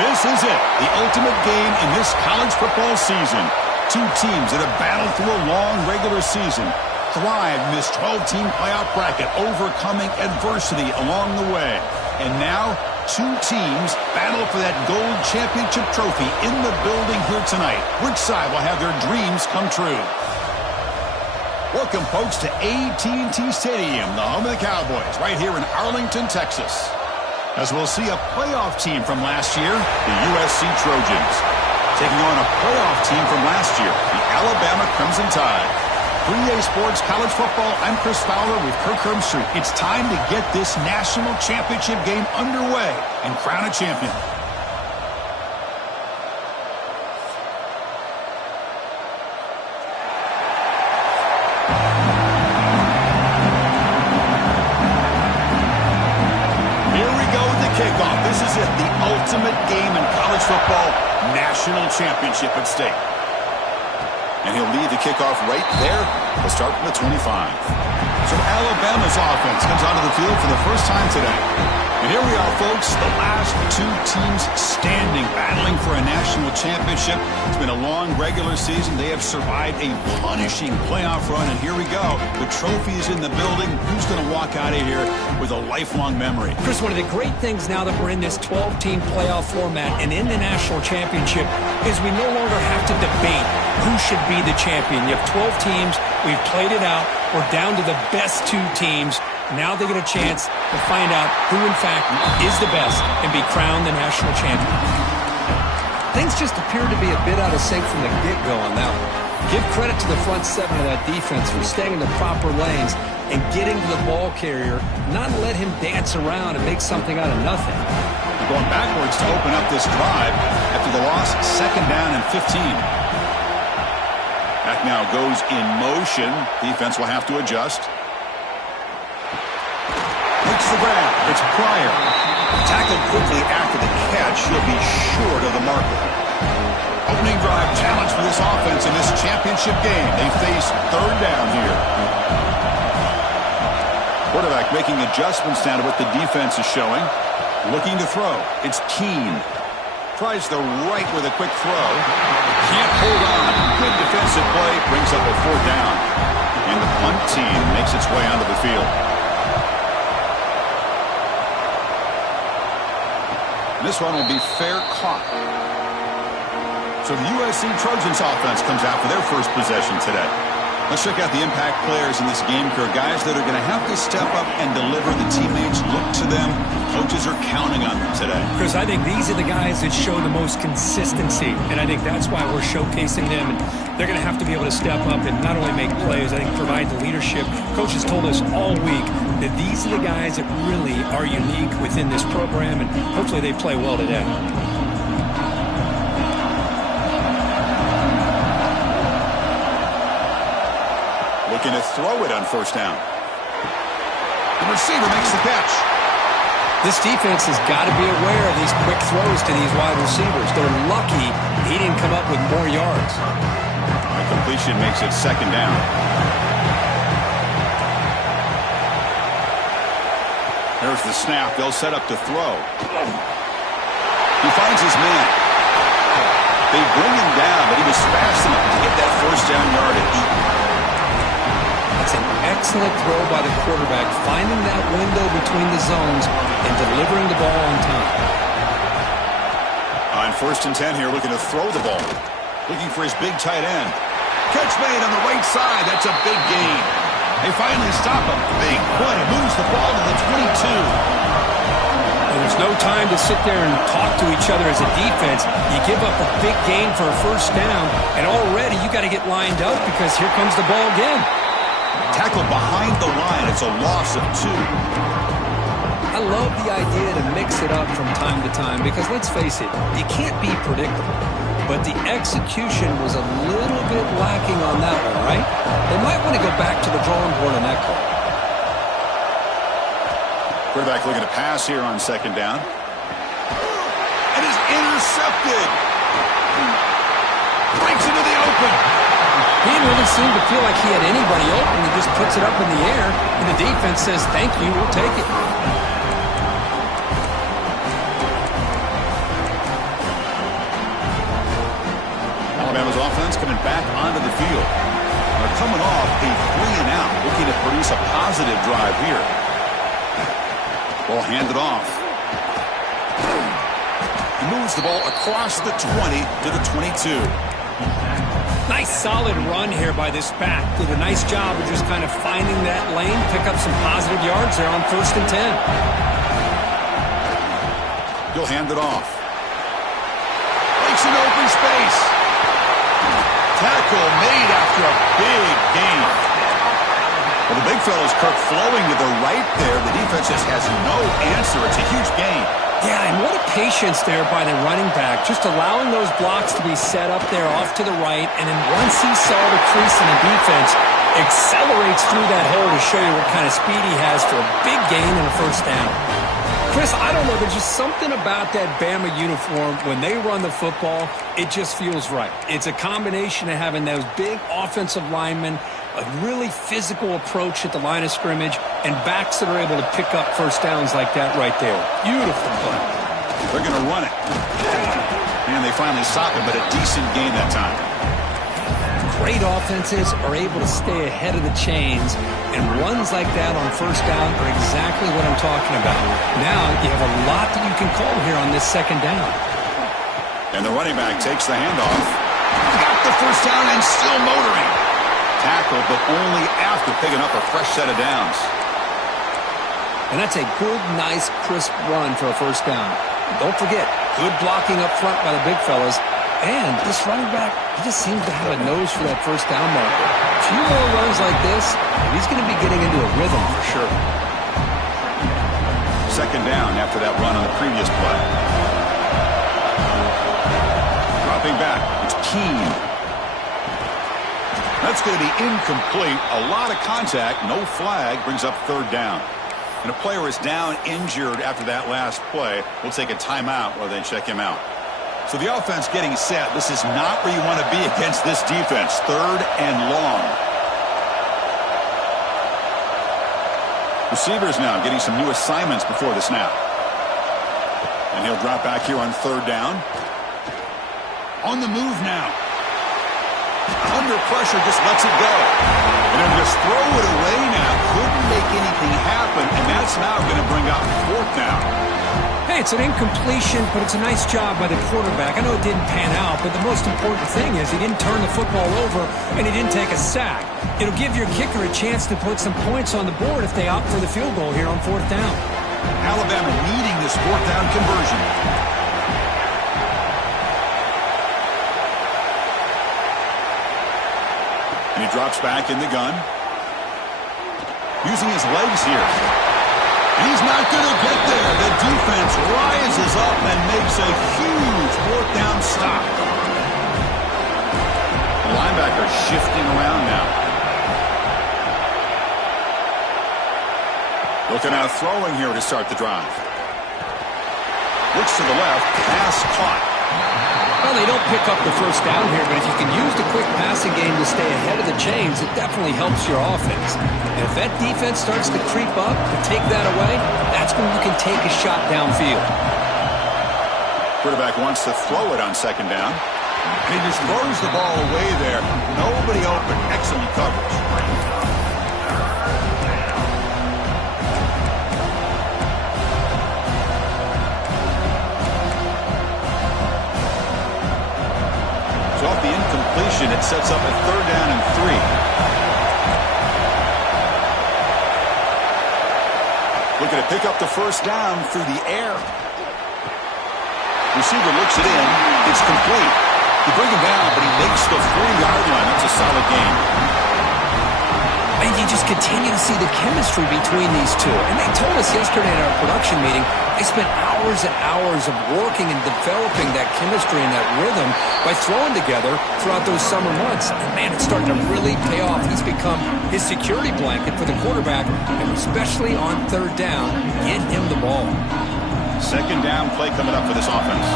This is it, the ultimate game in this college football season. Two teams that have battled through a long regular season, thrived in this 12-team playoff bracket, overcoming adversity along the way. And now, two teams battle for that gold championship trophy in the building here tonight. Which side will have their dreams come true? Welcome, folks, to AT&T Stadium, the home of the Cowboys, right here in Arlington, Texas. As we'll see a playoff team from last year, the USC Trojans, taking on a playoff team from last year, the Alabama Crimson Tide. For EA Sports College Football, I'm Chris Fowler with Kirk Herbstreit. It's time to get this national championship game underway and crown a champion. Kickoff. This is it, the ultimate game in college football, national championship at stake. And he'll lead the kickoff right there. We'll start from the 25. So Alabama's offense comes onto the field for the first time today. And here we are, folks, the last two teams standing, battling for a national championship. It's been a long regular season. They have survived a punishing playoff run, and here we go. The trophy is in the building. Who's going to walk out of here with a lifelong memory? Chris, one of the great things now that we're in this 12-team playoff format and in the national championship is we no longer have to debate who should be the champion. You have 12 teams. We've played it out. We're down to the best two teams. Now they get a chance to find out who, in fact, is the best and be crowned the national champion. Things just appear to be a bit out of sync from the get-go on that one. Give credit to the front seven of that defense for staying in the proper lanes and getting to the ball carrier, not let him dance around and make something out of nothing. Going backwards to open up this drive after the loss, second down and 15. Back now goes in motion. Defense will have to adjust. Makes the grab. It's Pryor. Tackled quickly after the catch. He'll be short of the marker. Opening drive challenge for this offense in this championship game. They face third down here. Quarterback making adjustments now to what the defense is showing. Looking to throw. It's Keene. Tries the right with a quick throw. Can't hold on. Good defensive play. Brings up a fourth down. And the punt team makes its way onto the field. This one will be fair caught. So the USC Trojans offense comes out for their first possession today. Let's check out the impact players in this game, Kirk. Guys that are going to have to step up and deliver. The teammates look to them. Coaches are counting on them today. Chris, I think these are the guys that show the most consistency, and I think that's why we're showcasing them. And they're going to have to be able to step up and not only make plays, I think provide the leadership. Coaches told us all week that these are the guys that really are unique within this program, and hopefully they play well today. Looking to throw it on first down. The receiver makes the catch. This defense has got to be aware of these quick throws to these wide receivers. They're lucky he didn't come up with more yards. The completion makes it second down. There's the snap. They'll set up to throw. He finds his man. They bring him down, but he was fast enough to get that first down yardage. That's an excellent throw by the quarterback, finding that window between the zones and delivering the ball on time. On first and 10 here, looking to throw the ball. Looking for his big tight end. Catch made on the right side. That's a big gain. They finally stop him. Big play. Moves the ball to the 22. There's no time to sit there and talk to each other as a defense. You give up a big gain for a first down, and already you got to get lined up because here comes the ball again. Tackle behind the line. It's a loss of 2. I love the idea to mix it up from time to time because, let's face it, you can't be predictable. But the execution was a little bit lacking on that one, right? They might want to go back to the drawing board on that call. Quarterback looking to pass here on second down. And is intercepted. Breaks into the open. He didn't really seem to feel like he had anybody open. He just puts it up in the air, and the defense says, thank you, we'll take it. offense coming back onto the field. They're coming off a 3-and-out, looking to produce a positive drive here. Ball handed off. He moves the ball across the 20 to the 22. Nice solid run here by this back. Did a nice job of just kind of finding that lane, pick up some positive yards there on 1st and 10. He'll hand it off. Makes an open space. Tackle made after a big gain. Well, the big fellow's Kirk flowing to the right there. The defense just has no answer. It's a huge gain. Yeah, and what a patience there by the running back, just allowing those blocks to be set up there off to the right, and then once he saw the crease in the defense, accelerates through that hole to show you what kind of speed he has for a big gain and a 1st down. Chris, I don't know, there's just something about that Bama uniform. When they run the football, it just feels right. It's a combination of having those big offensive linemen, a really physical approach at the line of scrimmage, and backs that are able to pick up 1st downs like that right there. Beautiful play. They're going to run it. And they finally stop it, but a decent gain that time. Great offenses are able to stay ahead of the chains, and runs like that on 1st down are exactly what I'm talking about. Now you have a lot that you can call here on this 2nd down. And the running back takes the handoff. Got the 1st down and still motoring. Tackle, but only after picking up a fresh set of downs. And that's a good, nice, crisp run for a 1st down. Don't forget, good blocking up front by the big fellas. And this running back, he just seems to have a nose for that 1st down marker. A few more runs like this, he's going to be getting into a rhythm for sure. 2nd down after that run on the previous play. Dropping back, it's Keene. That's going to be incomplete. A lot of contact, no flag, brings up 3rd down. And a player is down injured after that last play. We'll take a timeout while they check him out. So the offense getting set. This is not where you want to be against this defense. 3rd and long. Receivers now getting some new assignments before the snap. And he'll drop back here on 3rd down. On the move now. Under pressure, just lets it go. And then just throw it away now. Couldn't make anything happen, and that's now going to bring up 4th down. Hey, it's an incompletion, but it's a nice job by the quarterback. I know it didn't pan out, but the most important thing is he didn't turn the football over and he didn't take a sack. It'll give your kicker a chance to put some points on the board if they opt for the field goal here on 4th down. Alabama needing this 4th down conversion. And he drops back in the gun. Using his legs here. He's not going to get there. The defense rises up and makes a huge 4th down stop. The linebacker shifting around now. Looking out throwing here to start the drive. Looks to the left. Pass caught. Well, they don't pick up the 1st down here, but if you can use the quick passing game to stay ahead of the chains, it definitely helps your offense. And if that defense starts to creep up and take that away, that's when you can take a shot downfield. Quarterback wants to throw it on 2nd down. And he just throws the ball away there. Nobody open. Excellent coverage. So off the incompletion, it sets up a 3rd down and 3. Looking to pick up the 1st down through the air. Receiver looks it in. It's complete. You bring him down, but he makes the 3-yard line. That's a solid game. And you just continue to see the chemistry between these two. And they told us yesterday in our production meeting, they spent hours and hours of working and developing that chemistry and that rhythm by throwing together throughout those summer months. And, man, it's starting to really pay off. He's become his security blanket for the quarterback, and especially on 3rd down, get him the ball. 2nd down play coming up for this offense.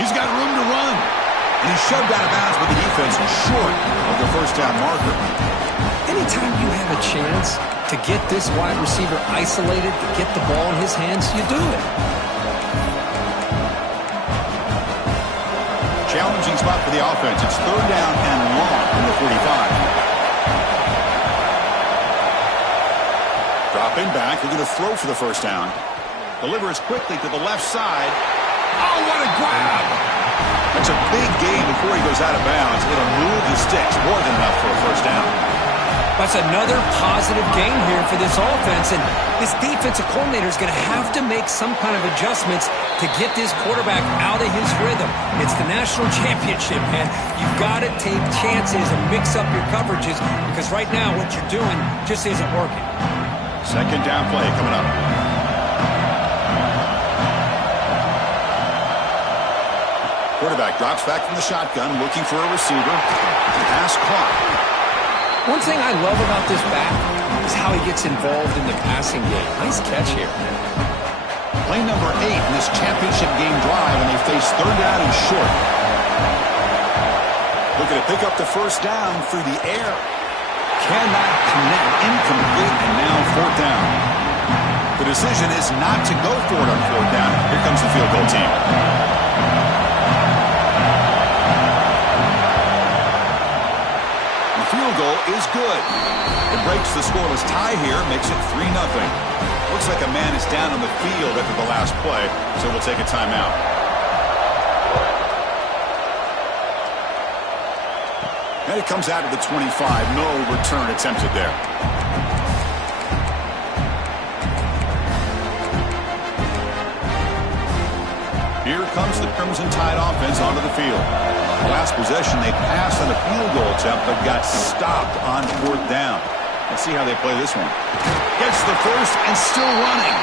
He's got room to run. And he's shoved out of bounds, but the defense is short of the 1st down marker. Anytime you have a chance to get this wide receiver isolated, to get the ball in his hands, you do it. Challenging spot for the offense. It's third down and long from the 45. Dropping back, looking to throw for the first down. Delivers quickly to the left side. Oh, what a grab! That's a big gain before he goes out of bounds. It'll move the sticks more than enough for a first down. That's another positive gain here for this offense, and this defensive coordinator is going to have to make some kind of adjustments to get this quarterback out of his rhythm. It's the national championship, man. You've got to take chances and mix up your coverages because right now what you're doing just isn't working. Second down play coming up. Quarterback drops back from the shotgun, looking for a receiver. Pass caught. One thing I love about this back is how he gets involved in the passing game. Nice catch here. Play number 8 in this championship game drive, and they face third down and short. Looking to pick up the first down through the air. Cannot connect. Incomplete, and now fourth down. The decision is not to go for it on fourth down. Here comes the field goal team. Field goal is good. It breaks the scoreless tie here, makes it 3-0. Looks like a man is down on the field after the last play, so we'll take a timeout. And it comes out of the 25. No return attempted there. Here comes the Crimson Tide offense onto the field. Last possession, they passed on a field goal attempt, but got stopped on fourth down. Let's see how they play this one. Gets the first and still running.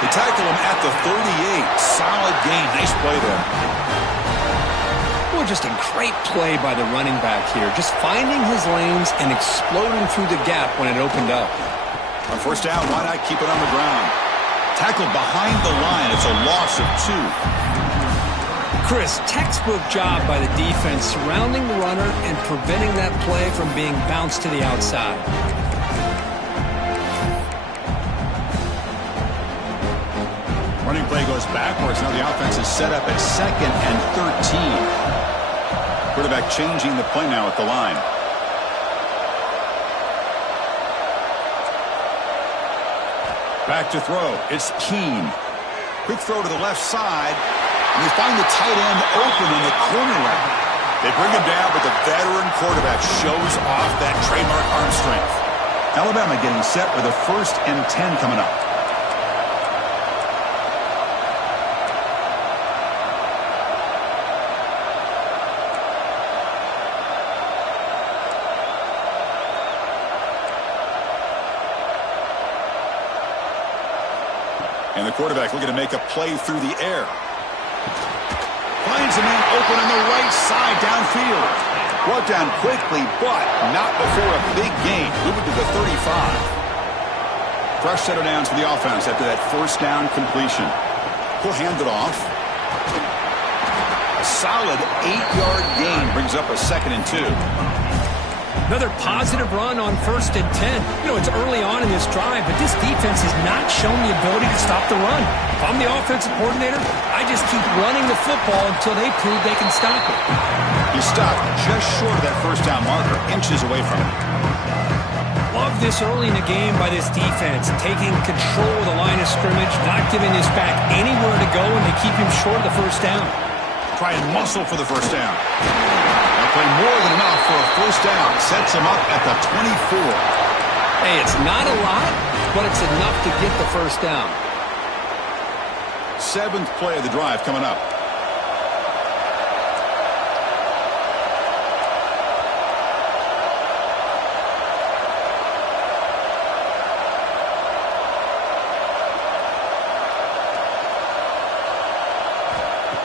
They tackle him at the 38. Solid gain. Nice play there. Well, just a great play by the running back here. Just finding his lanes and exploding through the gap when it opened up. On first down, why not keep it on the ground? Tackled behind the line. It's a loss of 2. Chris, textbook job by the defense surrounding the runner and preventing that play from being bounced to the outside. Running play goes backwards. Now the offense is set up at 2nd and 13. Quarterback changing the play now at the line. Back to throw. It's Keene. Quick throw to the left side. And they find the tight end open in the corner route. They bring him down, but the veteran quarterback shows off that trademark arm strength. Alabama getting set with a 1st and 10 coming up. And the quarterback looking to make a play through the air. Finds a man open on the right side downfield. Brought down quickly, but not before a big gain. Moving to the 35. Fresh set of downs for the offense after that first down completion. He'll hand it off. A solid 8-yard gain brings up a 2nd and 2. Another positive run on 1st and 10. You know, it's early on in this drive, but this defense has not shown the ability to stop the run. If I'm the offensive coordinator, I just keep running the football until they prove they can stop it. He stopped just short of that first down marker, inches away from it. Love this early in the game by this defense, taking control of the line of scrimmage, not giving this back anywhere to go, and they keep him short of the first down. Try and muscle for the first down. Play more than enough for a first down. Sets him up at the 24. Hey, it's not a lot, but it's enough to get the first down. 7th play of the drive coming up.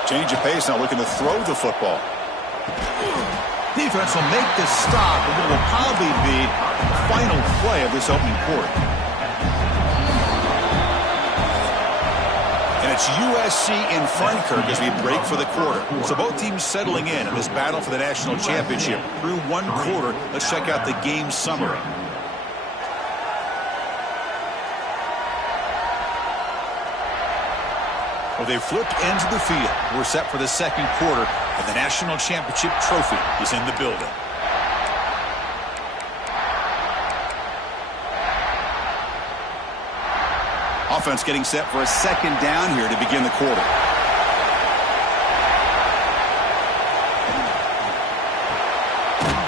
Change of pace now, looking to throw the football. Defense will make this stop, and it will probably be the final play of this opening quarter. And it's USC in front, Kirk, as we break for the quarter. So both teams settling in this battle for the national championship through one quarter. Let's check out the game summary. Well, they've flipped ends of the field. We're set for the second quarter, and the national championship trophy is in the building. Offense getting set for a second down here to begin the quarter.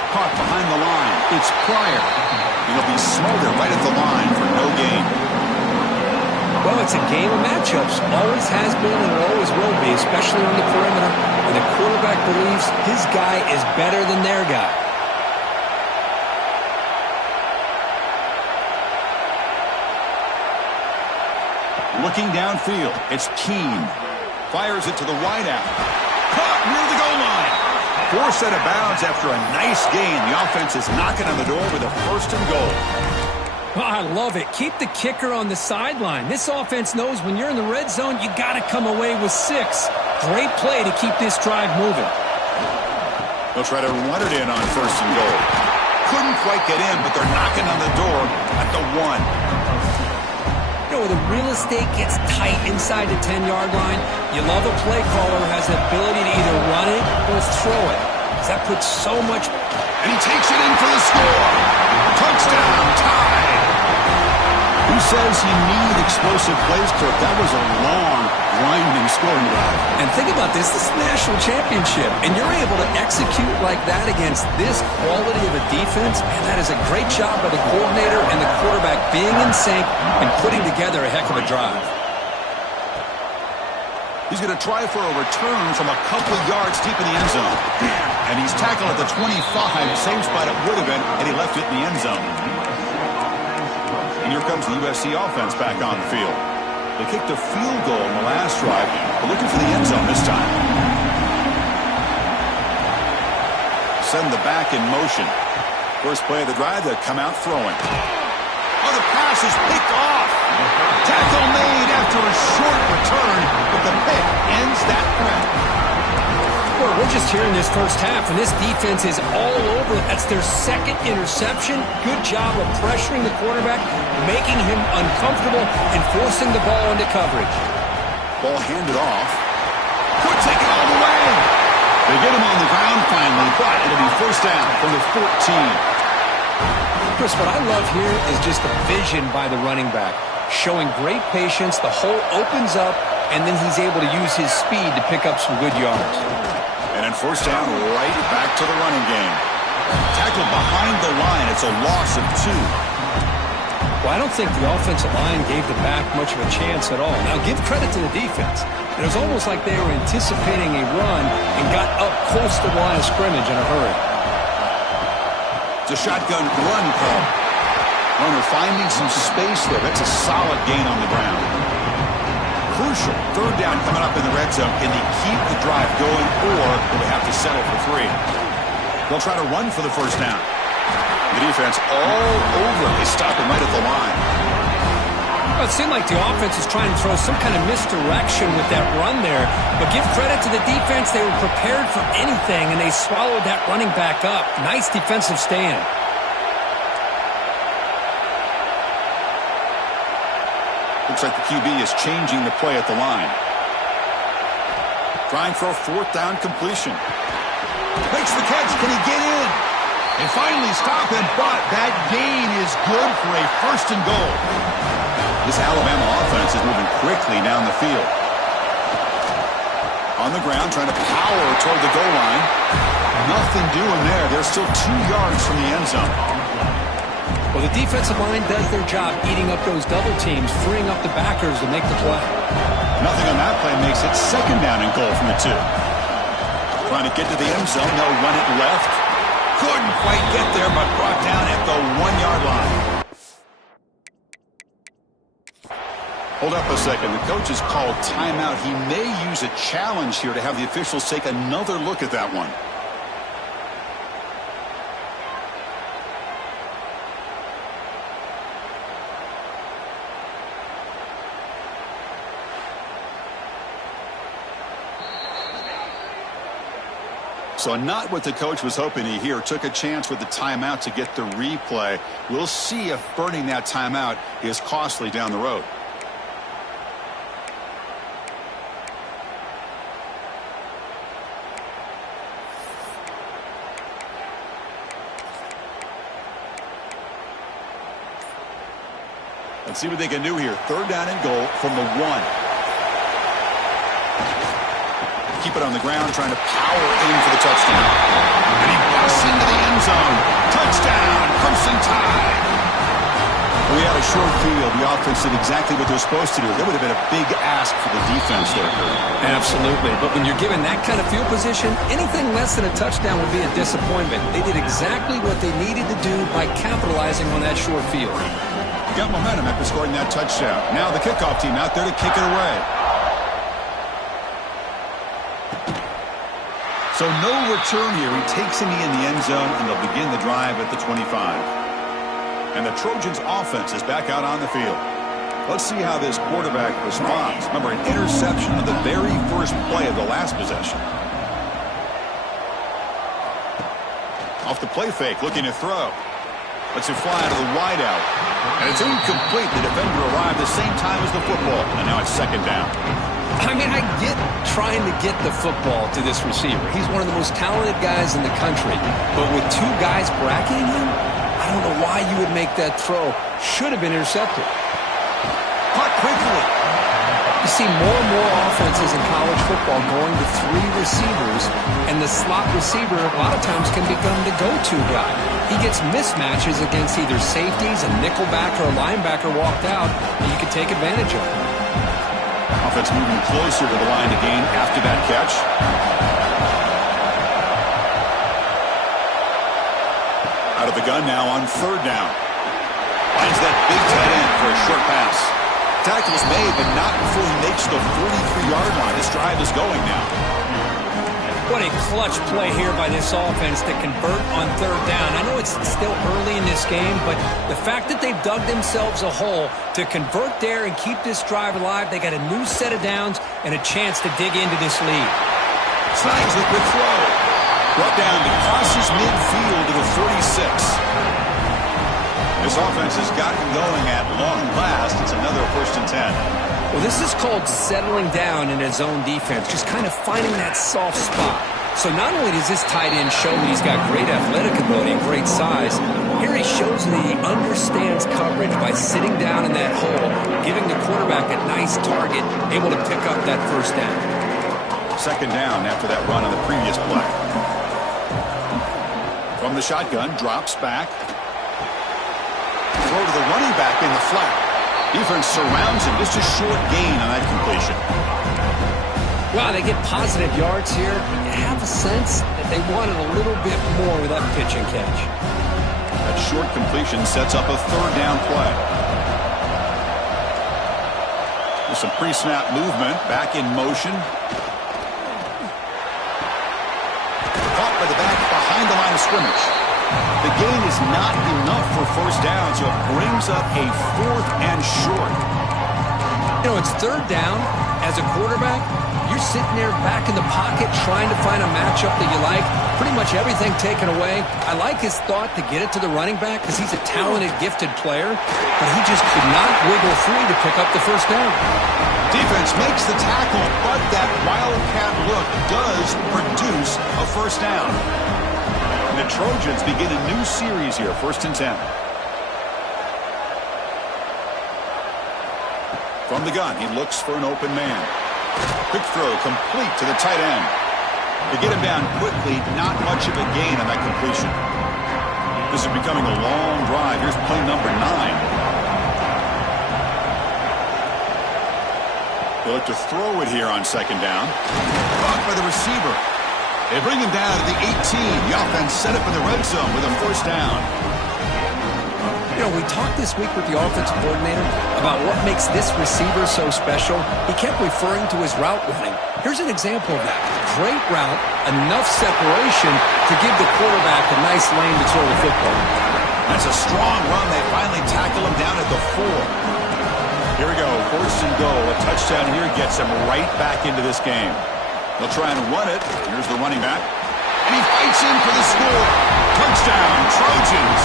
Caught behind the line. It's Pryor. He'll be smothered right at the line for no gain. Well, it's a game of matchups. Always has been and always will be, especially on the perimeter. And the quarterback believes his guy is better than their guy. Looking downfield, it's Keene. Fires it to the wideout. Caught near the goal line. Forced out of bounds after a nice gain. The offense is knocking on the door with a 1st and goal. Oh, I love it. Keep the kicker on the sideline. This offense knows when you're in the red zone, you got to come away with 6. Great play to keep this drive moving. They'll try to run it in on 1st and goal. Couldn't quite get in, but they're knocking on the door at the 1. You know, the real estate gets tight inside the 10-yard line. You love a play caller who has the ability to either run it or throw it. That puts so much... And he takes it in for the score. Touchdown, tie. Who says you need explosive plays, Kirk? That was a long, grinding scoring drive. And think about this. This is the national championship, and you're able to execute like that against this quality of a defense. Man, that is a great job by the coordinator and the quarterback being in sync and putting together a heck of a drive. He's going to try for a return from a couple of yards deep in the end zone. And he's tackled at the 25, same spot it would have been, and he left it in the end zone. And here comes the USC offense back on the field. They kicked a field goal in the last drive, but looking for the end zone this time. Send the back in motion. First play of the drive, they'll come out throwing. Oh, the pass is picked off. Tackle made after a short return, but the pick ends that threat. Well, we're just here in this first half, and this defense is all over. That's their 2nd interception. Good job of pressuring the quarterback, making him uncomfortable, and forcing the ball into coverage. Ball handed off. Could take it all the way. They get him on the ground finally, but it'll be 1st down from the 14. Chris, what I love here is just the vision by the running back. Showing great patience, the hole opens up, and then he's able to use his speed to pick up some good yards. And then 1st down, right back to the running game. Tackled behind the line. It's a loss of 2. Well, I don't think the offensive line gave the back much of a chance at all. Now, give credit to the defense. It was almost like they were anticipating a run and got up close to the line of scrimmage in a hurry. It's a shotgun run call. Runner finding some space there. That's a solid gain on the ground. Crucial 3rd down coming up in the red zone. Can they keep the drive going, or will they have to settle for 3? They'll try to run for the 1st down. The defense all over. They stop him right at the line. Well, it seemed like the offense was trying to throw some kind of misdirection with that run there. But give credit to the defense. They were prepared for anything, and they swallowed that running back up. Nice defensive stand. Looks like the QB is changing the play at the line. Trying for a 4th down completion. Makes the catch. Can he get in? They finally stop him, but that gain is good for a 1st and goal. This Alabama offense is moving quickly down the field. On the ground, trying to power toward the goal line. Nothing doing there. They're still 2 yards from the end zone. Well, the defensive line does their job eating up those double teams, freeing up the backers to make the play. Nothing on that play makes it 2nd down and goal from the 2. Trying to get to the end zone. They'll run it left. Couldn't quite get there, but brought down at the 1-yard line. Hold up a second. The coach has called timeout. He may use a challenge here to have the officials take another look at that one. So not what the coach was hoping to hear. Took a chance with the timeout to get the replay. We'll see if burning that timeout is costly down the road. Let's see what they can do here. 3rd down and goal from the 1. Keep it on the ground, trying to power in for the touchdown. And he busts into the end zone. Touchdown, Crimson Tide. We had a short field. The offense did exactly what they're supposed to do. That would have been a big ask for the defense there, Kurt. Absolutely. But when you're given that kind of field position, anything less than a touchdown would be a disappointment. They did exactly what they needed to do by capitalizing on that short field. Got momentum after scoring that touchdown. Now the kickoff team out there to kick it away. So no return here. He takes him in the end zone, and they'll begin the drive at the 25. And the Trojans' offense is back out on the field. Let's see how this quarterback responds. Remember, an interception on the very first play of the last possession. Off the play fake, looking to throw. Lets it fly to the wideout. And it's incomplete. The defender arrived the same time as the football. And now it's 2nd down. I mean, I get trying to get the football to this receiver. He's one of the most talented guys in the country. But with 2 guys bracketing him, I don't know why you would make that throw. Should have been intercepted. Caught quickly. You see more and more offenses in college football going to 3 receivers, and the slot receiver a lot of times can become the go-to guy. He gets mismatches against either safeties, a nickelback, or a linebacker walked out, and you can take advantage of it. Offense moving closer to the line to gain after that catch. Out of the gun now on 3rd down. Finds that big tight end for a short pass. Tackle is made, but not before he makes the 43-yard line. This drive is going now. What a clutch play here by this offense to convert on 3rd down. I know it's still early in this game, but the fact that they've dug themselves a hole to convert there and keep this drive alive, they got a new set of downs and a chance to dig into this lead. Slides the quick throw. Brought down to crosses midfield to the 46. This offense has gotten going at long last. It's another 1st and 10. Well, this is called settling down in his own defense, just kind of finding that soft spot. So not only does this tight end show that he's got great athletic ability and great size, here he shows that he understands coverage by sitting down in that hole, giving the quarterback a nice target, able to pick up that 1st down. 2nd down after that run on the previous play. From the shotgun, drops back. Throw to the running back in the flat. Defense surrounds him. Just a short gain on that completion. Wow, they get positive yards here. You have a sense that they wanted a little bit more with that pitch and catch. That short completion sets up a 3rd down play. With some pre-snap movement, back in motion. Caught by the back behind the line of scrimmage. The gain is not enough for 1st down, so it brings up a 4th and short. You know, it's 3rd down. As a quarterback, you're sitting there back in the pocket trying to find a matchup that you like. Pretty much everything taken away. I like his thought to get it to the running back because he's a talented, gifted player, but he just could not wiggle free to pick up the 1st down. Defense makes the tackle, but that wildcat look does produce a 1st down. The Trojans begin a new series here, 1st and 10. From the gun, he looks for an open man. Quick throw complete to the tight end. To get him down quickly, not much of a gain on that completion. This is becoming a long drive. Here's play number 9. They look to throw it here on 2nd down. Caught by the receiver. They bring him down to the 18. The offense set up in the red zone with a 1st down. You know, we talked this week with the offensive coordinator about what makes this receiver so special. He kept referring to his route running. Here's an example of that. Great route, enough separation to give the quarterback a nice lane to throw the football. That's a strong run. They finally tackle him down at the 4. Here we go, 1st and goal. A touchdown here gets him right back into this game. They'll try and run it. Here's the running back. And he fights in for the score. Touchdown, Trojans.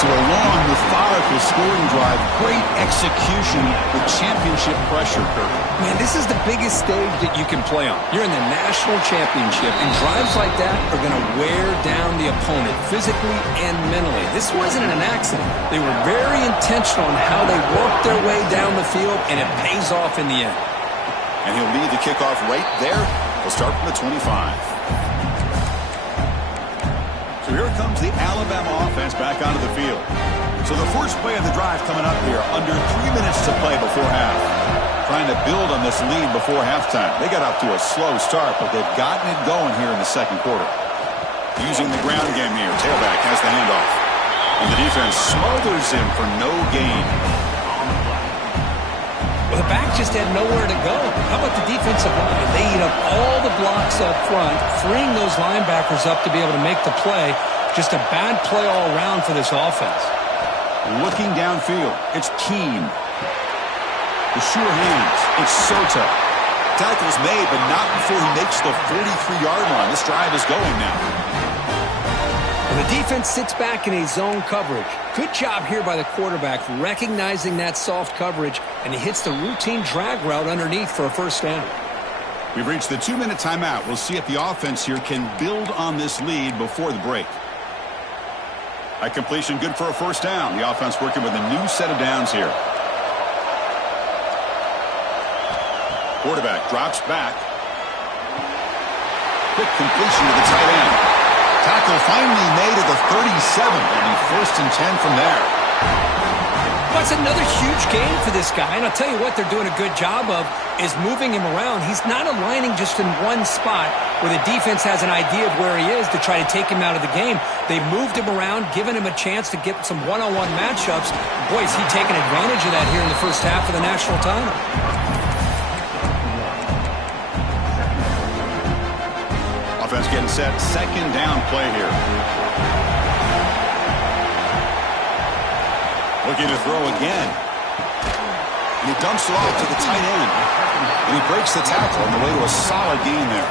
So long, methodical scoring drive. Great execution with championship pressure, Kirk. Man, this is the biggest stage that you can play on. You're in the national championship, and drives like that are going to wear down the opponent physically and mentally. This wasn't an accident. They were very intentional in how they worked their way down the field, and it pays off in the end. And he'll lead the kickoff right there. He'll start from the 25. So here comes the Alabama offense back onto the field. So the first play of the drive coming up here, under 3 minutes to play before half. Trying to build on this lead before halftime. They got off to a slow start, but they've gotten it going here in the second quarter. Using the ground game here, tailback has the handoff. And the defense smothers him for no gain. Well, the back just had nowhere to go. How about the defensive line? They eat up all the blocks up front, freeing those linebackers up to be able to make the play. Just a bad play all around for this offense. Looking downfield, it's Keene. The sure hands, it's Sota. Tackle's made, but not before he makes the 43-yard line. This drive is going now. And the defense sits back in a zone coverage. Good job here by the quarterback, recognizing that soft coverage, and he hits the routine drag route underneath for a first down. We've reached the 2-minute timeout. We'll see if the offense here can build on this lead before the break. At completion, good for a first down. The offense working with a new set of downs here. Quarterback drops back. Quick completion to the tight end. Tackle finally made at the 37. And he first and 10 from there. That's another huge game for this guy. And I'll tell you what they're doing a good job of is moving him around. He's not aligning just in one spot where the defense has an idea of where he is to try to take him out of the game. They've moved him around, given him a chance to get some one-on-one matchups. Boy, is he taking advantage of that here in the first half of the national title. Offense getting set. Second down play here. Looking to throw again. And he dumps it off to the tight end. And he breaks the tackle on the way to a solid gain there.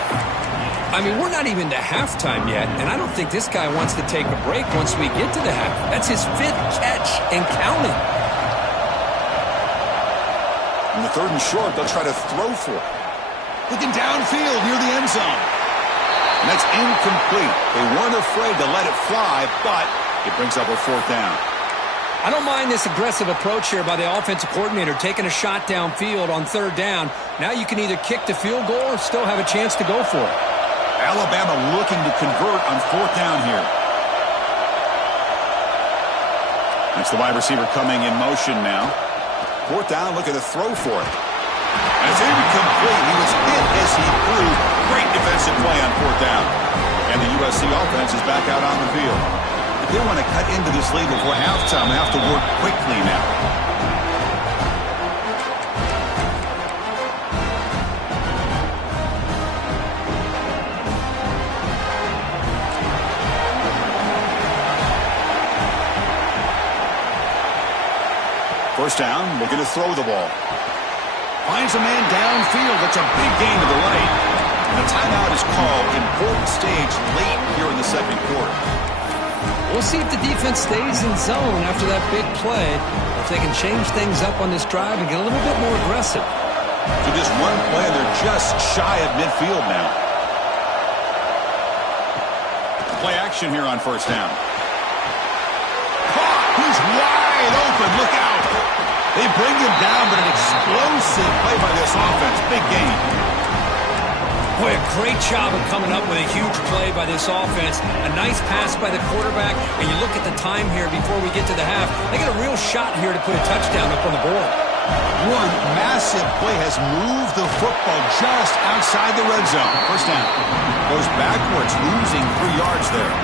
I mean, we're not even to halftime yet, and I don't think this guy wants to take a break once we get to the half. That's his 5th catch and counting. In the 3rd and short, they'll try to throw for it. Looking downfield near the end zone. And that's incomplete. They weren't afraid to let it fly, but it brings up a 4th down. I don't mind this aggressive approach here by the offensive coordinator, taking a shot downfield on 3rd down. Now you can either kick the field goal or still have a chance to go for it. Alabama looking to convert on 4th down here. That's the wide receiver coming in motion now. 4th down, looking to throw for it. And it's incomplete. He was hit as he threw. Great defensive play on 4th down. And the USC offense is back out on the field. If they want to cut into this lead before halftime, they have to work quickly now. First down, looking to throw the ball. Finds a man downfield. That's a big gain to the right. And a timeout is called. Important stage late here in the second quarter. We'll see if the defense stays in zone after that big play. If they can change things up on this drive and get a little bit more aggressive. So just one play, and they're just shy of midfield now. Play action here on first down. Caught! He's wide open. Look out! They bring him down, but an explosive play by this offense. Big gain. Boy, a great job of coming up with a huge play by this offense. A nice pass by the quarterback. And you look at the time here before we get to the half. They got a real shot here to put a touchdown up on the board. One massive play has moved the football just outside the red zone. First down. Goes backwards, losing 3 yards there.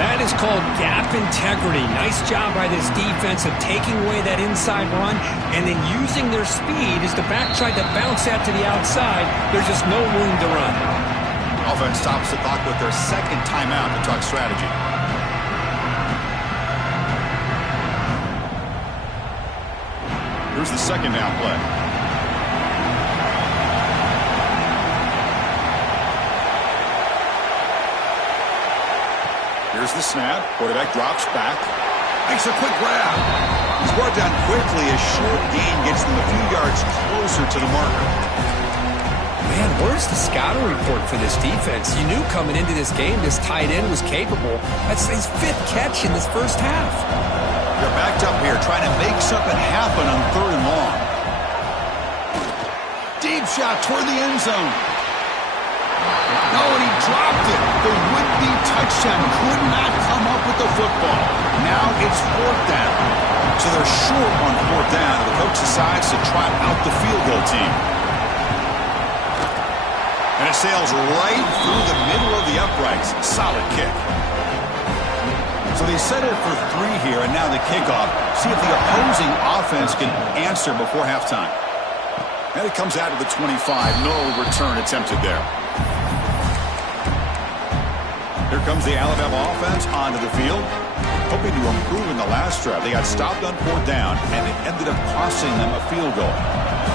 That is called gap integrity. Nice job by this defense of taking away that inside run and then using their speed as the back tried to bounce that to the outside. There's just no room to run. Offense stops the clock with their second timeout to talk strategy. Here's the second down play. Here's the snap. Quarterback drops back. Makes a quick grab. It's brought down quickly. A short gain gets them a few yards closer to the marker. Man, where's the scouting report for this defense? You knew coming into this game this tight end was capable. That's his 5th catch in this first half. They're backed up here trying to make something happen on 3rd and long. Deep shot toward the end zone. No, and he dropped it. The would-be touchdown could not come up with the football. Now it's 4th down. So they're short on 4th down. The coach decides to trot out the field goal team. And it sails right through the middle of the uprights. Solid kick. So they settle for 3 here, and now the kickoff. See if the opposing offense can answer before halftime. And it comes out of the 25. No return attempted there. Here comes the Alabama offense onto the field. Hoping to improve in the last drive. They got stopped on 4th down, and it ended up costing them a field goal.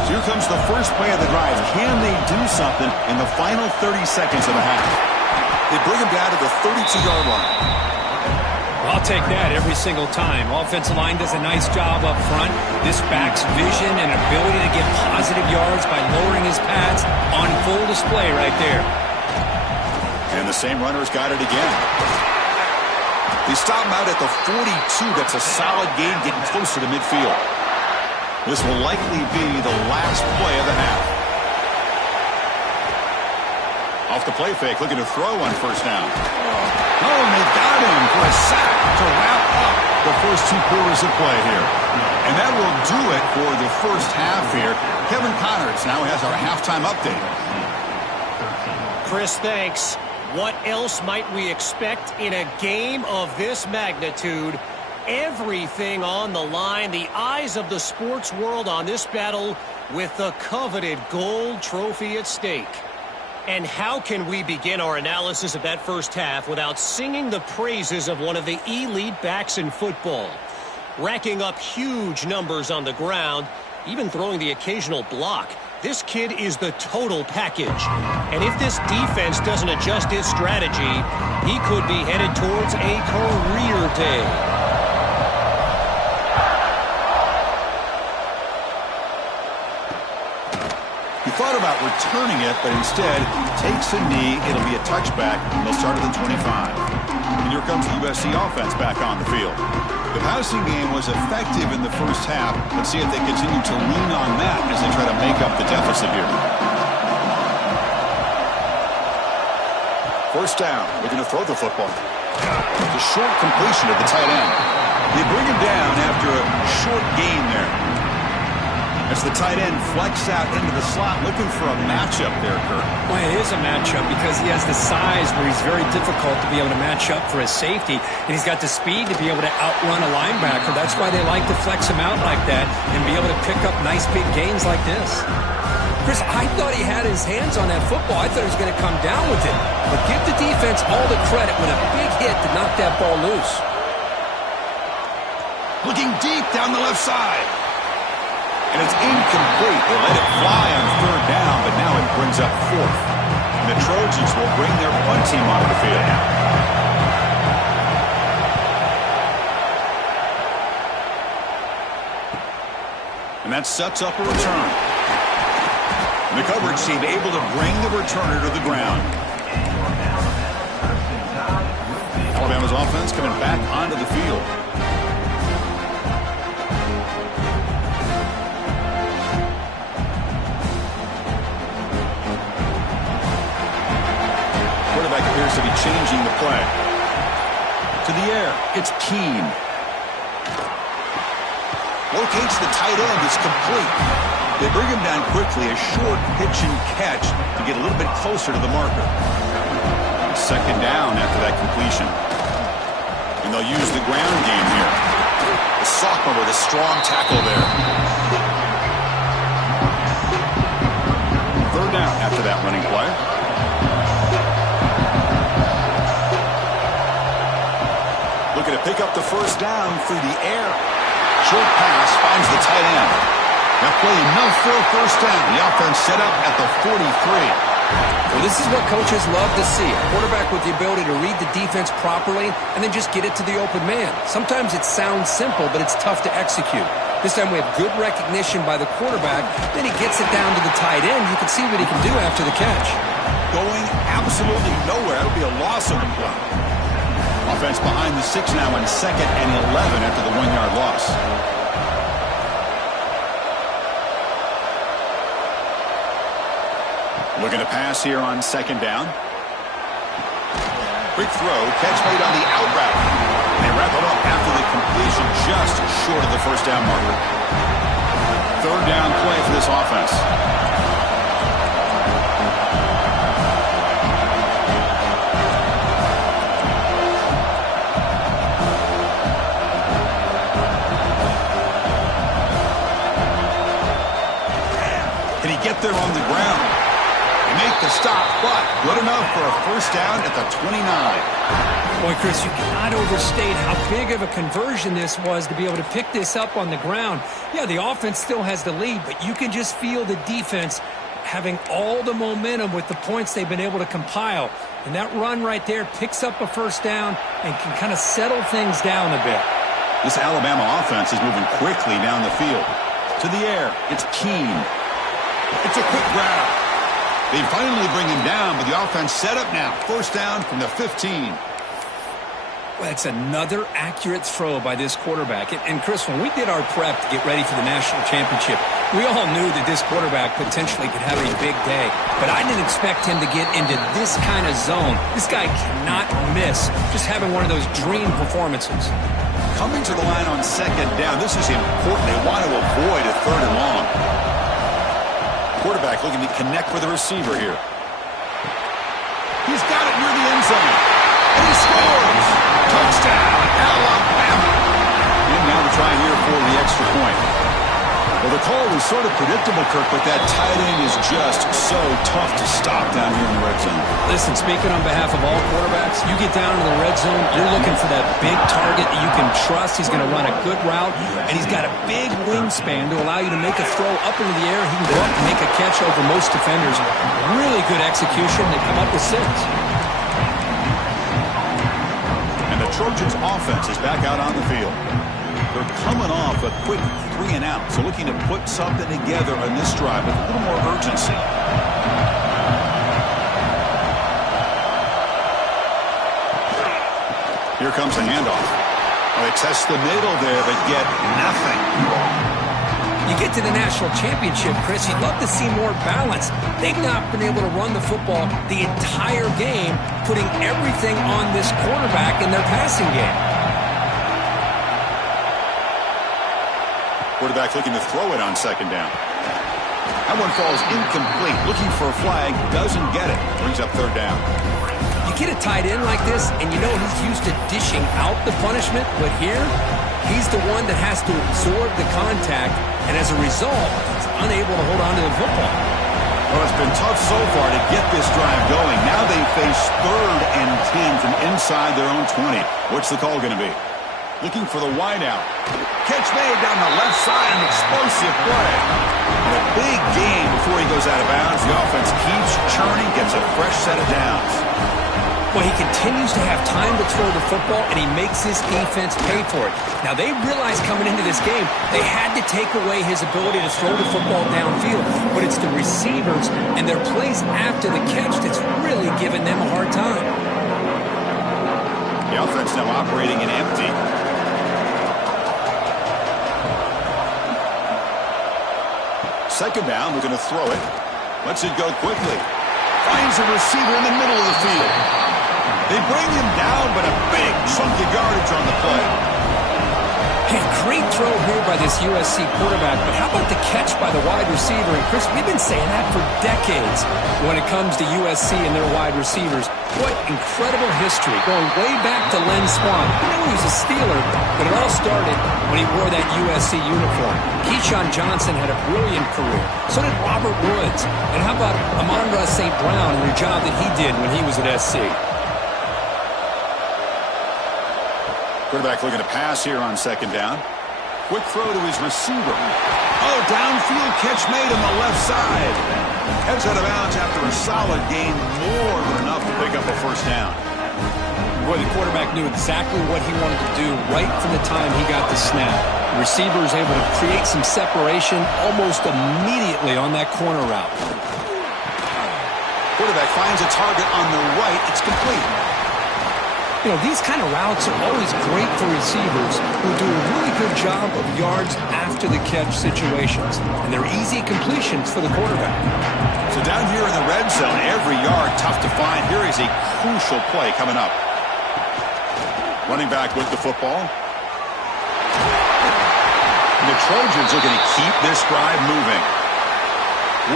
So here comes the first play of the drive. Can they do something in the final 30 seconds of the half? They bring him down to the 32-yard line. I'll take that every single time. Offensive line does a nice job up front. This back's vision and ability to get positive yards by lowering his pads on full display right there. And the same runner's got it again. They stop him out at the 42. That's a solid gain, getting closer to midfield. This will likely be the last play of the half. Off the play fake, looking to throw on 1st down. Oh, and they got him for a sack to wrap up the first 2 quarters of play here. And that will do it for the first half here. Kevin Connors now has our halftime update. Chris, thanks. What else might we expect in a game of this magnitude? Everything on the line, the eyes of the sports world on this battle with the coveted gold trophy at stake. And how can we begin our analysis of that first half without singing the praises of one of the elite backs in football? Racking up huge numbers on the ground, even throwing the occasional block. This kid is the total package. And if this defense doesn't adjust its strategy, he could be headed towards a career day. He thought about returning it, but instead takes a knee. It'll be a touchback, and they'll start at the 25. And here comes the USC offense back on the field. The passing game was effective in the first half. Let's see if they continue to lean on that as they try to make up the deficit here. 1st down, looking to throw the football. It's a short completion of the tight end. They bring him down after a short gain there. As the tight end flex out into the slot, looking for a matchup there, Kurt. Well, it is a matchup because he has the size where he's very difficult to be able to match up for his safety, and he's got the speed to be able to outrun a linebacker. That's why they like to flex him out like that and be able to pick up nice big gains like this. Chris, I thought he had his hands on that football. I thought he was going to come down with it. But give the defense all the credit with a big hit to knock that ball loose. Looking deep down the left side. And it's incomplete. They let it fly on 3rd down, but now it brings up 4th. And the Trojans will bring their punt team onto the field. And that sets up a return. And the coverage team able to bring the returner to the ground. Alabama's offense coming back onto the field. Quarterback appears to be changing the play. To the air, it's Keene. Locates the tight end, it's complete. They bring him down quickly, a short pitch and catch to get a little bit closer to the marker. 2nd down after that completion. And they'll use the ground game here. The sophomore with a strong tackle there. 3rd down after that running play. Looking to pick up the 1st down through the air. Short pass finds the tight end. That play enough for a 1st down. The offense set up at the 43. Well, this is what coaches love to see. A quarterback with the ability to read the defense properly and then just get it to the open man. Sometimes it sounds simple, but it's tough to execute. This time we have good recognition by the quarterback. Then he gets it down to the tight end. You can see what he can do after the catch. Going absolutely nowhere. That'll be a loss on the play. Offense behind the 6 now on 2nd and 11 after the 1-yard loss. Looking to pass here on 2nd down. Quick throw, catch made on the out route. They wrap it up after the completion just short of the first down marker. 3rd down play for this offense. Can he get there on the ground? Make the stop, but good enough for a first down at the 29. Boy, Chris, you cannot overstate how big of a conversion this was to be able to pick this up on the ground. Yeah, the offense still has the lead, but you can just feel the defense having all the momentum with the points they've been able to compile. And that run right there picks up a first down and can kind of settle things down a bit. This Alabama offense is moving quickly down the field. To the air, it's Keene. It's a quick grab. They finally bring him down, but the offense set up now. First down from the 15. Well, that's another accurate throw by this quarterback. And Chris, when we did our prep to get ready for the national championship, we all knew that this quarterback potentially could have a big day. But I didn't expect him to get into this kind of zone. This guy cannot miss, just having one of those dream performances. Coming to the line on 2nd down, this is important. They want to avoid a 3rd and long. Quarterback looking to connect with the receiver here. He's got it near the end zone. And he scores! Touchdown, Alabama! And now to try here for the extra point. Well, the call was sort of predictable, Kirk, but that tight end is just so tough to stop down here in the red zone. Listen, speaking on behalf of all quarterbacks, you get down to the red zone, you're looking for that big target that you can trust. He's going to run a good route, and he's got a big wingspan to allow you to make a throw up into the air. He can go up and make a catch over most defenders. Really good execution. They come up with 6. And the Trojans' offense is back out on the field. They're coming off a quick 3 and out, so looking to put something together on this drive with a little more urgency. Here comes the handoff. Well, they test the middle there, but get nothing. You get to the national championship, Chris, you'd love to see more balance. They've not been able to run the football the entire game, putting everything on this quarterback in their passing game. Quarterback looking to throw it on 2nd down. That one falls incomplete. Looking for a flag, doesn't get it. Brings up 3rd down. You get a tight end like this, and you know he's used to dishing out the punishment, but here, he's the one that has to absorb the contact, and as a result, he's unable to hold on to the football. Well, it's been tough so far to get this drive going. Now they face 3rd and 10 from inside their own 20. What's the call going to be? Looking for the wideout. Catch made down the left side, an explosive play. And a big gain before he goes out of bounds. The offense keeps churning, gets a fresh set of downs. Well, he continues to have time to throw the football, and he makes his defense pay for it. Now, they realized coming into this game, they had to take away his ability to throw the football downfield. But it's the receivers and their plays after the catch that's really giving them a hard time. The offense now operating in empty. Second down, looking to throw it. Lets it go quickly. Finds a receiver in the middle of the field. They bring him down, but a big chunk of yardage on the play. Hey, great throw here by this USC quarterback, but how about the catch by the wide receiver? And Chris, we've been saying that for decades when it comes to USC and their wide receivers. What incredible history, going way back to Len Swan. We know he was a Steeler, but it all started when he wore that USC uniform. Keyshawn Johnson had a brilliant career. So did Robert Woods. And how about Amon-Ra St. Brown and the job that he did when he was at SC? Quarterback looking to pass here on 2nd down. Quick throw to his receiver. Oh, downfield catch made on the left side. Heads out of bounds after a solid gain, more than enough to pick up a first down. Boy, the quarterback knew exactly what he wanted to do right from the time he got the snap. The receiver was able to create some separation almost immediately on that corner route. Quarterback finds a target on the right. It's complete. You know, these kind of routes are always great for receivers who do a really good job of yards after the catch situations. And they're easy completions for the quarterback. So down here in the red zone, every yard tough to find. Here is a crucial play coming up. Running back with the football. And the Trojans looking to keep this drive moving.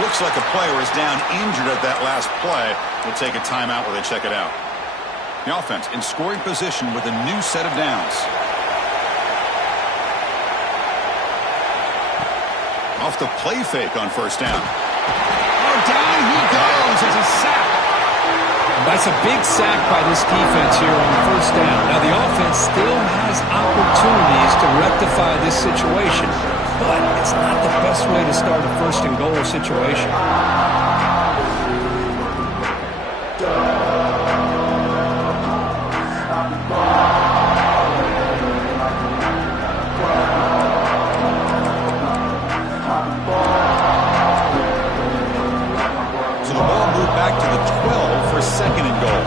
Looks like a player is down injured at that last play. We'll take a timeout while they check it out. The offense in scoring position with a new set of downs. Off the play fake on first down. Oh, down he goes as a sack. That's a big sack by this defense here on first down. Now, the offense still has opportunities to rectify this situation, but it's not the best way to start a first and goal situation. Second and goal.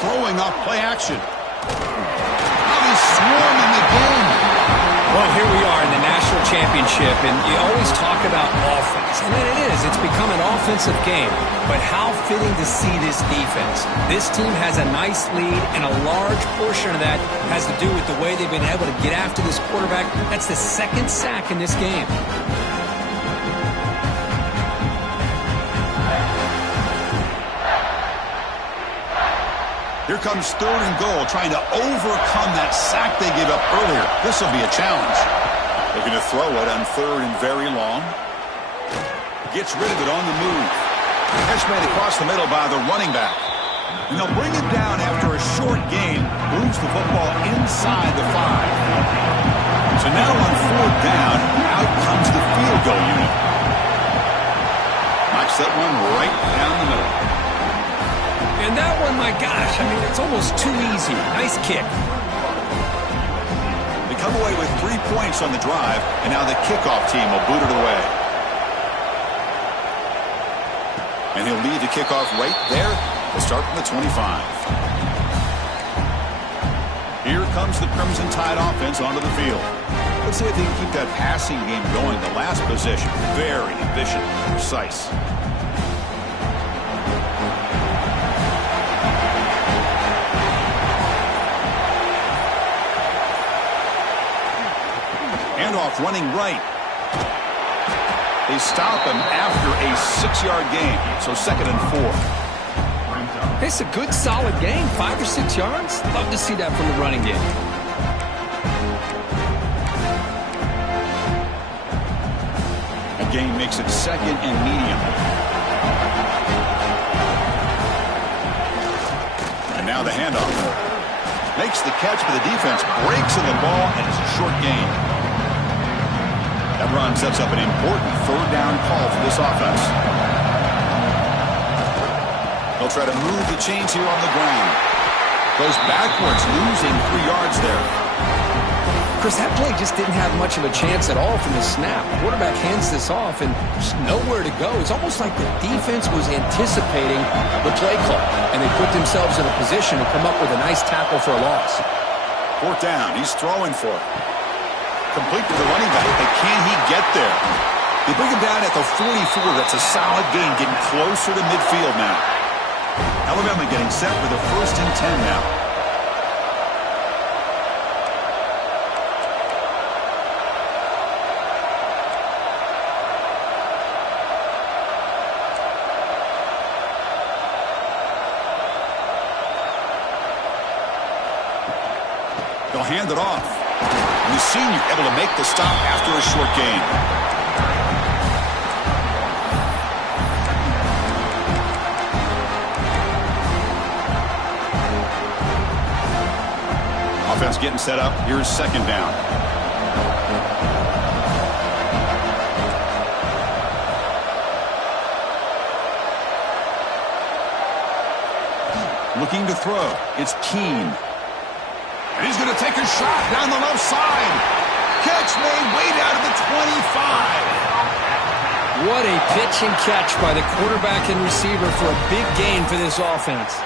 Throwing off play action. Now he's swarming the game. Well, here we are in the national championship, and you always talk about offense. And it is. It's become an offensive game. But how fitting to see this defense. This team has a nice lead, and a large portion of that has to do with the way they've been able to get after this quarterback. That's the second sack in this game. Here comes third and goal, trying to overcome that sack they gave up earlier. This will be a challenge. Looking to throw it on third and very long. Gets rid of it on the move. Catch made across the middle by the running back. And they'll bring him down after a short gain. Moves the football inside the 5. So now on fourth down, out comes the field goal unit. Knocks that one right down the middle. And that one, my gosh, I mean, it's almost too easy. Nice kick. They come away with 3 points on the drive, and now the kickoff team will boot it away. And he'll lead the kickoff right there. We'll start from the 25. Here comes the Crimson Tide offense onto the field. Let's see if they can keep that passing game going. The last possession, very efficient, precise. Handoff running right. They stop him after a 6-yard gain. So second and 4. It's a good, solid gain. 5 or 6 yards. Love to see that from the running game. A gain makes it second and medium. And now the handoff. Makes the catch, but the defense breaks in the ball, and it's a short gain. That run sets up an important third down call for this offense. They'll try to move the chains here on the ground. Goes backwards, losing 3 yards there. Chris, that play just didn't have much of a chance at all from the snap. The quarterback hands this off, and there's nowhere to go. It's almost like the defense was anticipating the play call, and they put themselves in a position to come up with a nice tackle for a loss. Fourth down. He's throwing for it. Complete to the running back, but can he get there? They bring him down at the 44. That's a solid gain, getting closer to midfield now. Alabama getting set for the 1st and 10 now. They'll hand it off. And the senior able to make the stop after a short gain. Offense getting set up. Here's second down. Looking to throw. It's Keene. And he's going to take a shot down the left side. Catch made way down to the 25. What a pitch and catch by the quarterback and receiver for a big gain for this offense.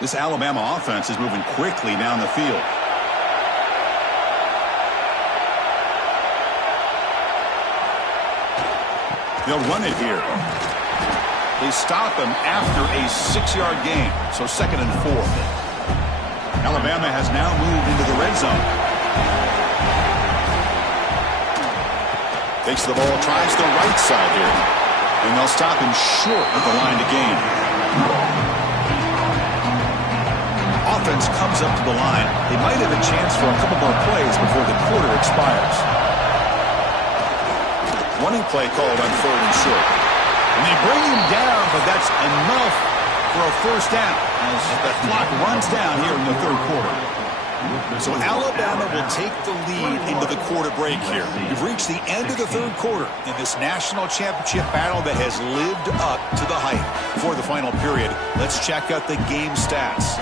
This Alabama offense is moving quickly down the field. They'll run it here. They stop him after a 6-yard gain, so 2nd and 4. Alabama has now moved into the red zone. Takes the ball, tries the right side here. And they'll stop him short of the line to gain. Offense comes up to the line. They might have a chance for a couple more plays before the quarter expires. Running play called on 3rd and short. And they bring him down, but that's enough for a first down as the clock runs down here in the 3rd quarter. So Alabama will take the lead into the quarter break here. We've reached the end of the 3rd quarter in this national championship battle that has lived up to the hype. Before the final period, let's check out the game stats.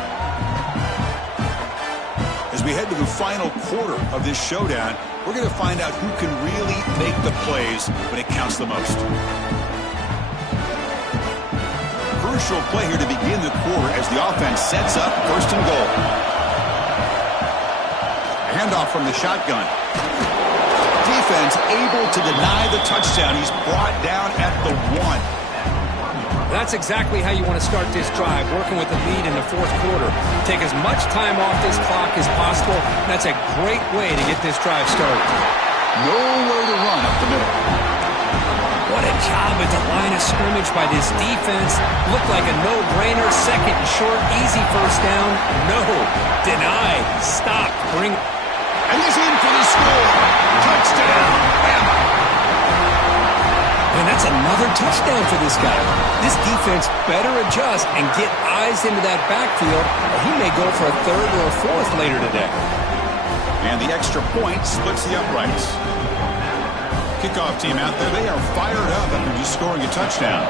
As we head to the final quarter of this showdown, we're going to find out who can really make the plays when it counts the most. Crucial play here to begin the quarter as the offense sets up 1st and goal. Handoff from the shotgun. Defense able to deny the touchdown. He's brought down at the 1. That's exactly how you want to start this drive, working with the lead in the 4th quarter. Take as much time off this clock as possible. That's a great way to get this drive started. Nowhere to run up the middle. What a job at the line of scrimmage by this defense. Looked like a no-brainer. 2nd and short, easy first down. No. Deny. Stop. Bring. And he's in for the score. Touchdown, Bama. And that's another touchdown for this guy. This defense better adjust and get eyes into that backfield, or he may go for a 3rd or a 4th later today. And the extra point splits the uprights. Kickoff team out there, they are fired up after just scoring a touchdown.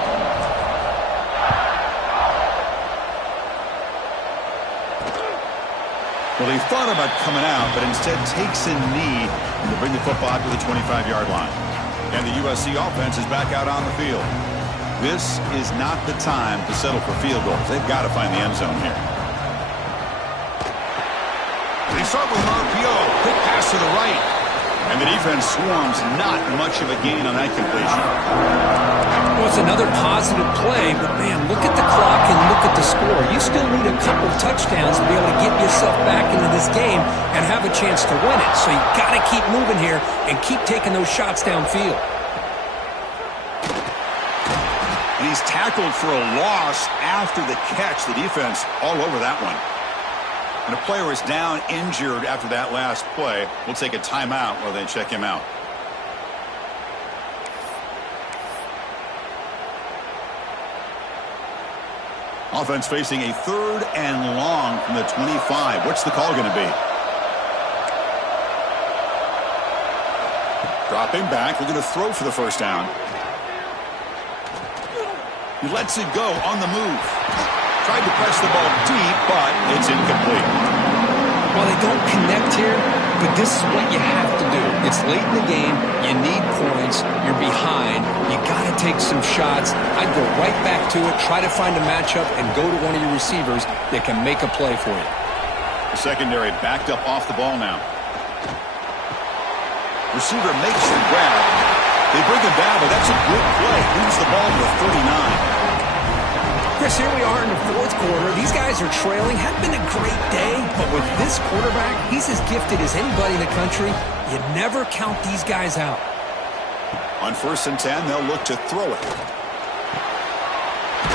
Well, they thought about coming out, but instead takes a knee to bring the football to the 25-yard line. And the USC offense is back out on the field. This is not the time to settle for field goals. They've got to find the end zone here. They start with an RPO. Quick pass to the right. And the defense swarms. Not much of a gain on that completion. Well, it's another positive play, but, man, look at the clock and look at the score. You still need a couple touchdowns to be able to get yourself back into this game and have a chance to win it. So you got to keep moving here and keep taking those shots downfield. And he's tackled for a loss after the catch. The defense all over that one. And a player is down injured after that last play. We'll take a timeout while they check him out. Offense facing a 3rd and long from the 25. What's the call going to be? Dropping back. We're going to throw for the first down. He lets it go on the move. Tried to press the ball deep, but it's incomplete. Well, they don't connect here, but this is what you have to do. It's late in the game. You need points. You're behind. You got to take some shots. I'd go right back to it, try to find a matchup, and go to one of your receivers that can make a play for you. The secondary backed up off the ball now. Receiver makes the grab. They bring him down, but that's a good play. Moves the ball to the 39. Chris, here we are in the 4th quarter. These guys are trailing. Hadn't been a great day, but with this quarterback, he's as gifted as anybody in the country. You never count these guys out. On 1st and 10, they'll look to throw it.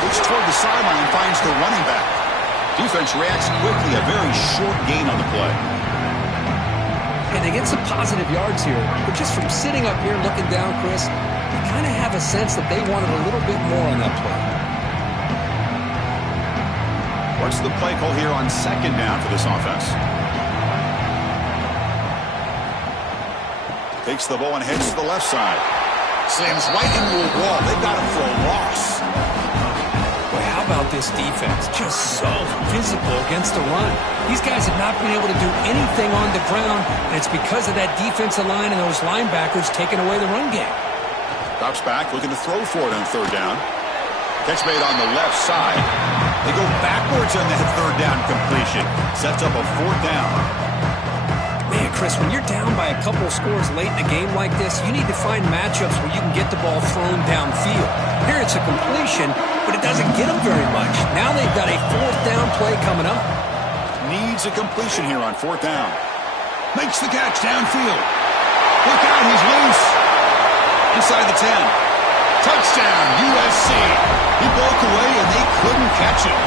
Looks toward the sideline, finds the running back. Defense reacts quickly, a very short gain on the play. And they get some positive yards here, but just from sitting up here looking down, Chris, you kind of have a sense that they wanted a little bit more on that play. What's the play call here on 2nd down for this offense? Takes the ball and heads to the left side. Slams right into a wall. They've got him for a loss. Boy, how about this defense? Just so physical against the run. These guys have not been able to do anything on the ground, and it's because of that defensive line and those linebackers taking away the run game. Drops back, looking to throw for it on third down. Catch made on the left side. They go backwards on that third down completion. Sets up a fourth down. Man, Chris, when you're down by a couple scores late in a game like this, you need to find matchups where you can get the ball thrown downfield. Here it's a completion, but it doesn't get them very much. Now they've got a fourth down play coming up. Needs a completion here on fourth down. Makes the catch downfield. Look out, he's loose. Inside the 10. Touchdown, USC. He broke away and they couldn't catch him.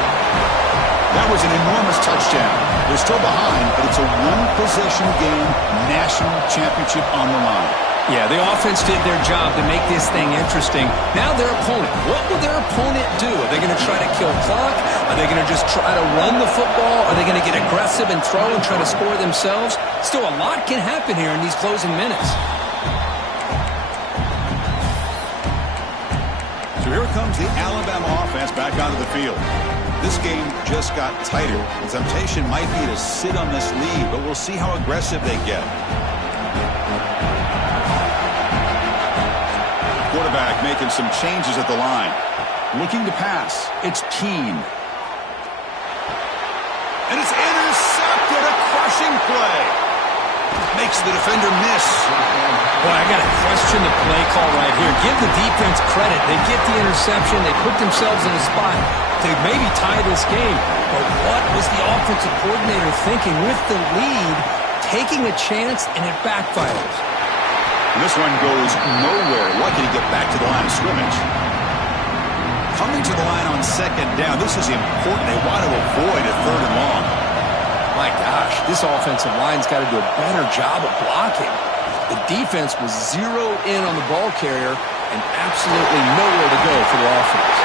That was an enormous touchdown. They're still behind, but it's a one-possession game, national championship on the line. Yeah, the offense did their job to make this thing interesting. Now their opponent. What will their opponent do? Are they going to try to kill clock? Are they going to just try to run the football? Are they going to get aggressive and throw and try to score themselves? Still, a lot can happen here in these closing minutes. So here comes the Alabama offense back onto the field. This game just got tighter. The temptation might be to sit on this lead, but we'll see how aggressive they get. Quarterback making some changes at the line. Looking to pass. It's Keene. And it's intercepted. A crushing play. Makes the defender miss. Boy, I got to question the play call right here. Give the defense credit. They get the interception. They put themselves in a spot to maybe tie this game. But what was the offensive coordinator thinking with the lead, taking a chance, and it backfires? And this one goes nowhere. Lucky to get back to the line of scrimmage. Coming to the line on second down. This is important. They want to avoid a third and long. My gosh, this offensive line's got to do a better job of blocking. The defense was zeroed in on the ball carrier and absolutely nowhere to go for the offense.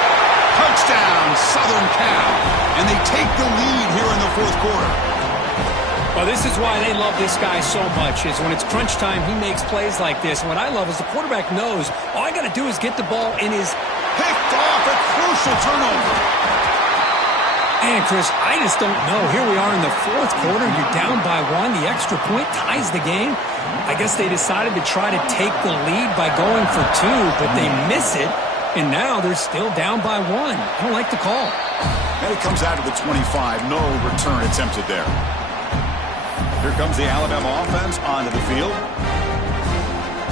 Touchdown, Southern Cal. And they take the lead here in the fourth quarter. Well, this is why they love this guy so much, is when it's crunch time, he makes plays like this. And what I love is the quarterback knows all I got to do is get the ball in his... Picked off, a crucial turnover. And, Chris, I just don't know. Here we are in the fourth quarter. You're down by one. The extra point ties the game. I guess they decided to try to take the lead by going for two, but they miss it. And now they're still down by one. I don't like the call. And it comes out of the 25. No return attempted there. Here comes the Alabama offense onto the field.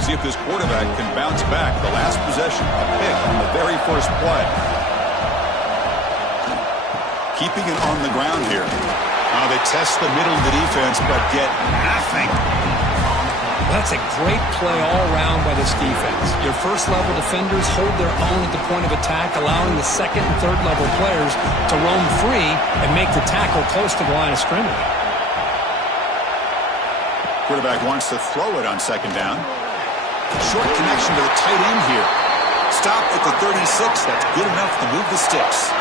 See if this quarterback can bounce back. The last possession, a pick on the very first play. Keeping it on the ground here. Now they test the middle of the defense, but get nothing. That's a great play all around by this defense. Your first-level defenders hold their own at the point of attack, allowing the second and third-level players to roam free and make the tackle close to the line of scrimmage. Quarterback wants to throw it on second down. Short connection to the tight end here. Stop at the 36. That's good enough to move the sticks.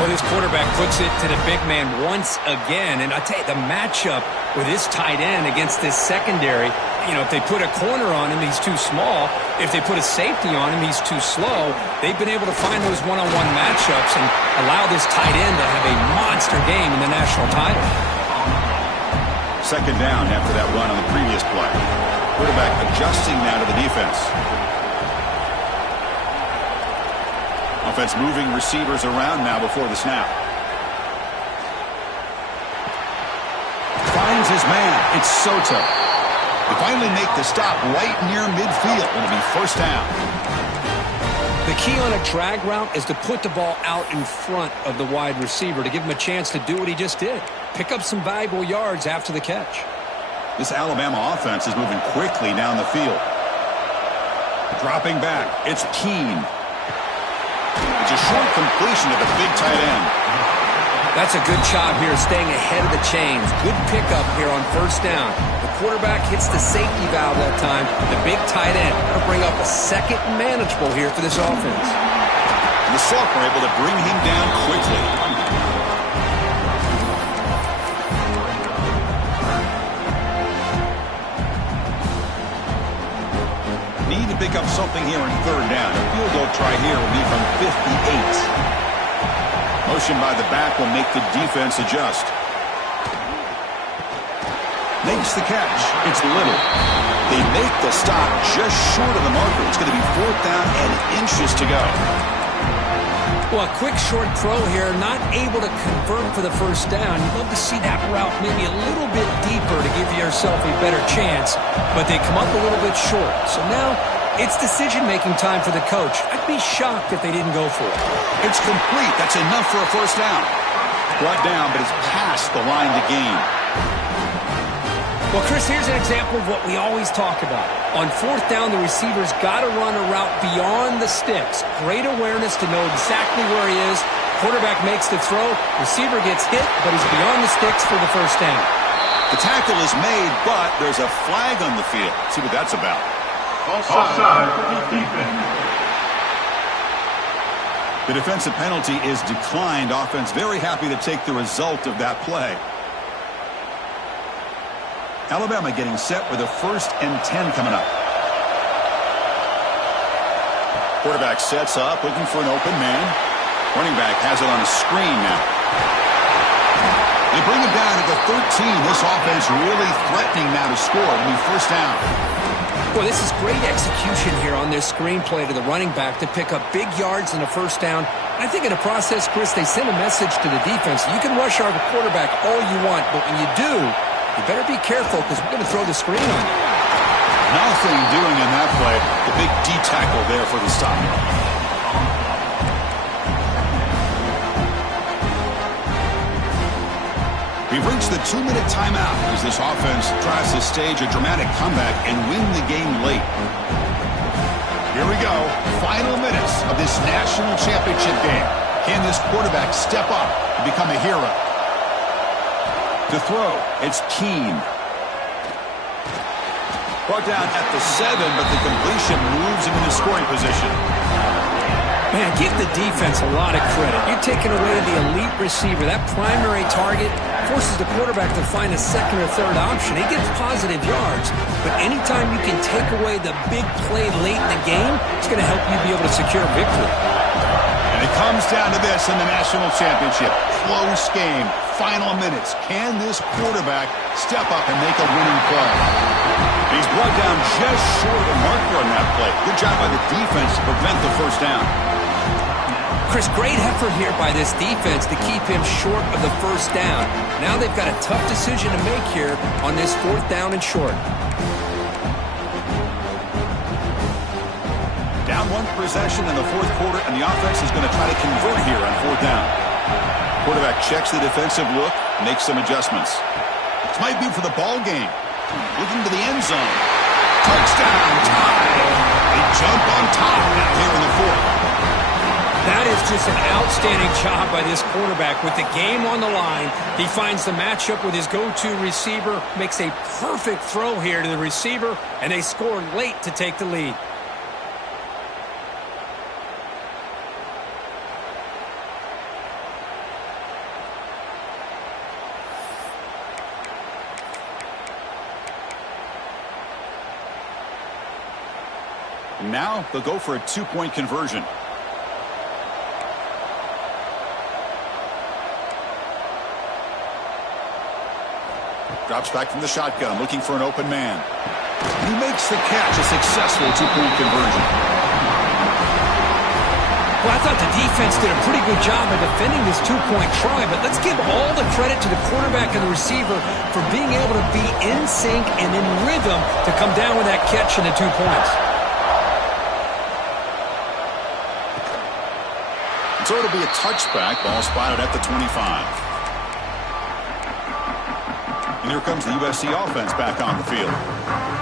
Well, this quarterback puts it to the big man once again. And I tell you, the matchup with this tight end against this secondary, you know, if they put a corner on him, he's too small. If they put a safety on him, he's too slow. They've been able to find those one-on-one matchups and allow this tight end to have a monster game in the national title. Second down after that run on the previous play. Quarterback adjusting now to the defense. Offense moving receivers around now before the snap. Finds his man. It's Soto. They finally make the stop right near midfield. It'll be first down. The key on a drag route is to put the ball out in front of the wide receiver to give him a chance to do what he just did. Pick up some valuable yards after the catch. This Alabama offense is moving quickly down the field. Dropping back. It's Keene. It's a short completion to the big tight end. That's a good job here staying ahead of the chains. Good pickup here on first down. The quarterback hits the safety valve that time. The big tight end to bring up a second manageable here for this offense. And the sophomore able to bring him down quickly. pick up something here in third down. A field goal try here will be from 58. Motion by the back will make the defense adjust. Makes the catch. It's Little. They make the stop just short of the marker. It's going to be fourth down and inches to go. Well, a quick short throw here, not able to convert for the first down. You'd love to see that route maybe a little bit deeper to give yourself a better chance, but they come up a little bit short. So now it's decision-making time for the coach. I'd be shocked if they didn't go for it. It's complete. That's enough for a first down. Brought down, but it's past the line to gain. Well, Chris, here's an example of what we always talk about. On fourth down, the receiver's got to run a route beyond the sticks. Great awareness to know exactly where he is. Quarterback makes the throw. Receiver gets hit, but he's beyond the sticks for the first down. The tackle is made, but there's a flag on the field. Let's see what that's about. Offside defense. The defensive penalty is declined. Offense very happy to take the result of that play. Alabama getting set with a 1st and 10 coming up. Quarterback sets up, looking for an open man. Running back has it on a screen now. They bring him down at the 13. This offense really threatening now to score. It'll be first down. Well, this is great execution here on this screenplay to the running back to pick up big yards in a first down. I think in the process, Chris, they send a message to the defense. You can rush our quarterback all you want, but when you do, you better be careful because we're going to throw the screen on you. Nothing doing in that play. The big D tackle there for the stop. We've reached the 2-minute timeout as this offense tries to stage a dramatic comeback and win the game late. Here we go. Final minutes of this national championship game. Can this quarterback step up and become a hero? To throw, it's Keene. Brought down at the 7, but the completion moves him into scoring position. Man, give the defense a lot of credit. You're taking away the elite receiver. That primary target forces the quarterback to find a second or third option. He gets positive yards, but anytime you can take away the big play late in the game, it's going to help you be able to secure a victory. And it comes down to this in the national championship. Close game. Final minutes. Can this quarterback step up and make a winning play? He's brought down just short of the marker on that play. Good job by the defense to prevent the first down. Chris, great effort here by this defense to keep him short of the first down. Now they've got a tough decision to make here on this 4th down and short. Down 1 possession in the 4th quarter, and the offense is going to try to convert here on 4th down. Quarterback checks the defensive look, makes some adjustments. This might be for the ball game. Looking to the end zone. Touchdown, tie. They jump on top now here in the 4th. That is just an outstanding job by this quarterback. With the game on the line, he finds the matchup with his go-to receiver, makes a perfect throw here to the receiver, and they score late to take the lead. Now they'll go for a 2-point conversion. Drops back from the shotgun, looking for an open man. He makes the catch, a successful 2-point conversion. Well, I thought the defense did a pretty good job of defending this 2-point try, but let's give all the credit to the quarterback and the receiver for being able to be in sync and in rhythm to come down with that catch and the 2 points. So it'll be a touchback, ball spotted at the 25. And here comes the USC offense back on the field.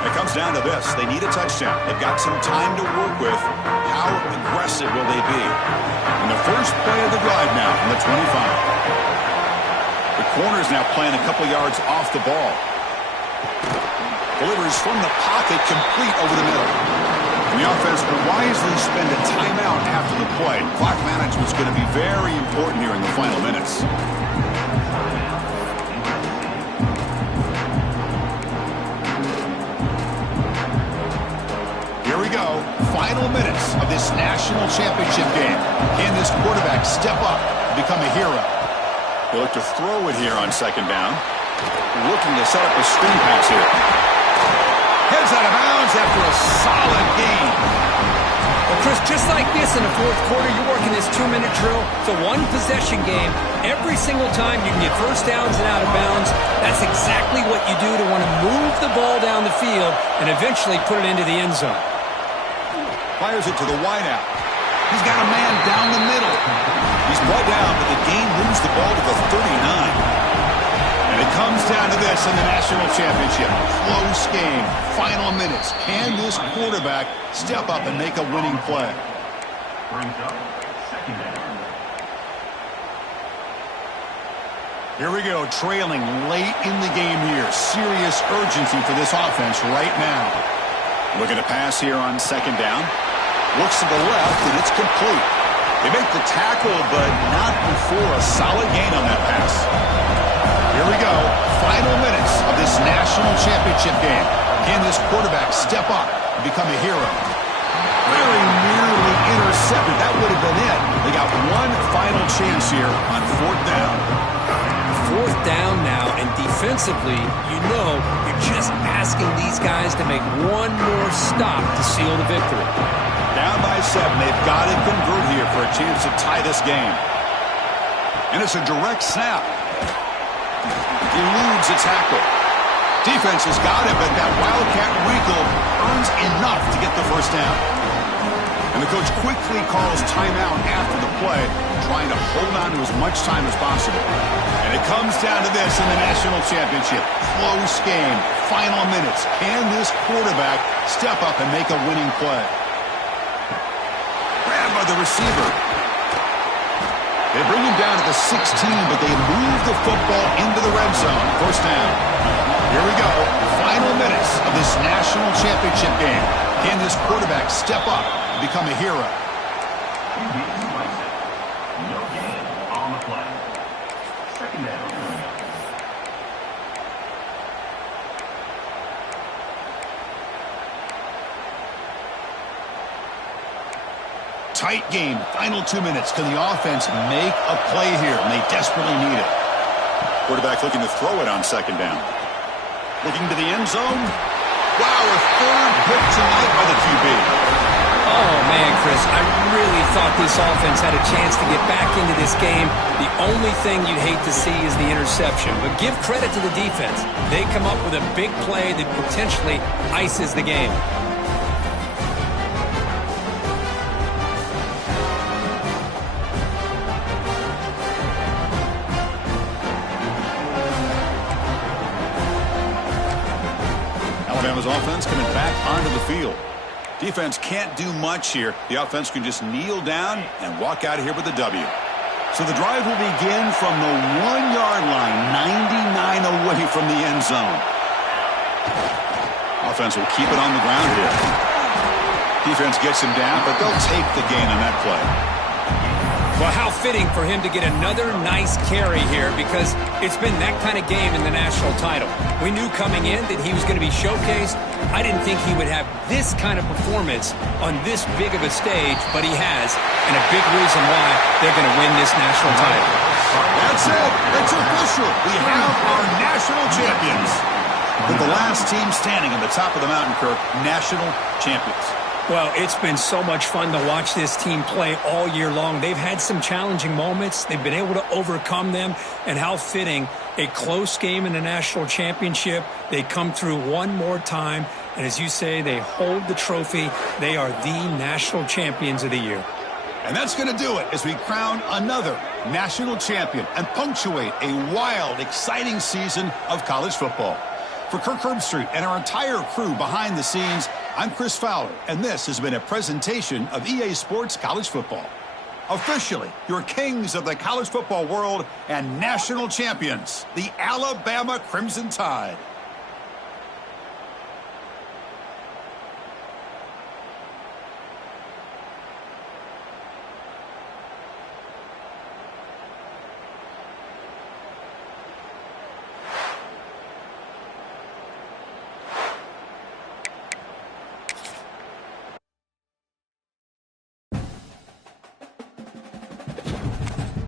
It comes down to this. They need a touchdown. They've got some time to work with. How aggressive will they be? And the first play of the drive now from the 25. The corner's now playing a couple yards off the ball. Delivers from the pocket, complete over the middle. And the offense will wisely spend a timeout after the play. Clock management is going to be very important here in the final minutes. Here we go. final minutes of this national championship game. Can this quarterback step up and become a hero? They look to throw it here on second down. Looking to set up a screen pass here. Heads out of bounds after a solid gain. Well, Chris, just like this in the fourth quarter, you're working this 2-minute drill. It's a one-possession game. Every single time you can get first downs and out of bounds. That's exactly what you do to want to move the ball down the field and eventually put it into the end zone. Fires it to the wideout. He's got a man down the middle. He's brought down, but the game moves the ball to the 39. And it comes down to this in the national championship. Close game. Final minutes. Can this quarterback step up and make a winning play? Brings up second down. Here we go. Trailing late in the game here. Serious urgency for this offense right now. Looking to pass here on second down. Looks to the left, and it's complete. They make the tackle, but not before a solid gain on that pass. Here we go. Final minutes of this national championship game. Can this quarterback step up and become a hero? Very nearly intercepted. That would have been it. They got one final chance here on fourth down. Fourth down now, and defensively, you know you're just asking these guys to make one more stop to seal the victory. Down by 7. They've got to convert here for a chance to tie this game. And it's a direct snap. Eludes a tackle. Defense has got it, but that Wildcat wrinkle earns enough to get the first down. And the coach quickly calls timeout after the play, trying to hold on to as much time as possible. And it comes down to this in the national championship. Close game. Final minutes. Can this quarterback step up and make a winning play? Grabbed by the receiver. They bring him down to the 16, but they move the football into the red zone. First down. Here we go. Final minutes of this national championship game. Can this quarterback step up and become a hero? No gain on the play. Second down. Tight game. Final 2 minutes. Can the offense make a play here? And they desperately need it. Quarterback looking to throw it on second down. Looking to the end zone. Wow, a third pick tonight by the QB. Oh, man, Chris, I really thought this offense had a chance to get back into this game. The only thing you'd hate to see is the interception. But give credit to the defense. They come up with a big play that potentially ices the game. Alabama's offense coming back onto the field. Defense can't do much here. The offense can just kneel down and walk out of here with a W. So the drive will begin from the 1-yard line, 99 away from the end zone. Offense will keep it on the ground here. Defense gets him down, but they'll take the gain on that play. Well, how fitting for him to get another nice carry here, because it's been that kind of game in the national title. We knew coming in that he was going to be showcased. I didn't think he would have this kind of performance on this big of a stage, but he has, and a big reason why they're going to win this national title. That's it. It's official. We have our national champions. With the last team standing on the top of the mountain, Kirk, national champions. Well, it's been so much fun to watch this team play all year long. They've had some challenging moments. They've been able to overcome them. And how fitting, a close game in the national championship. They come through one more time. And as you say, they hold the trophy. They are the national champions of the year. And that's going to do it as we crown another national champion and punctuate a wild, exciting season of college football. For Kirk Herbstreit and our entire crew behind the scenes, I'm Chris Fowler, and this has been a presentation of EA Sports College Football. Officially, your kings of the college football world and national champions, the Alabama Crimson Tide.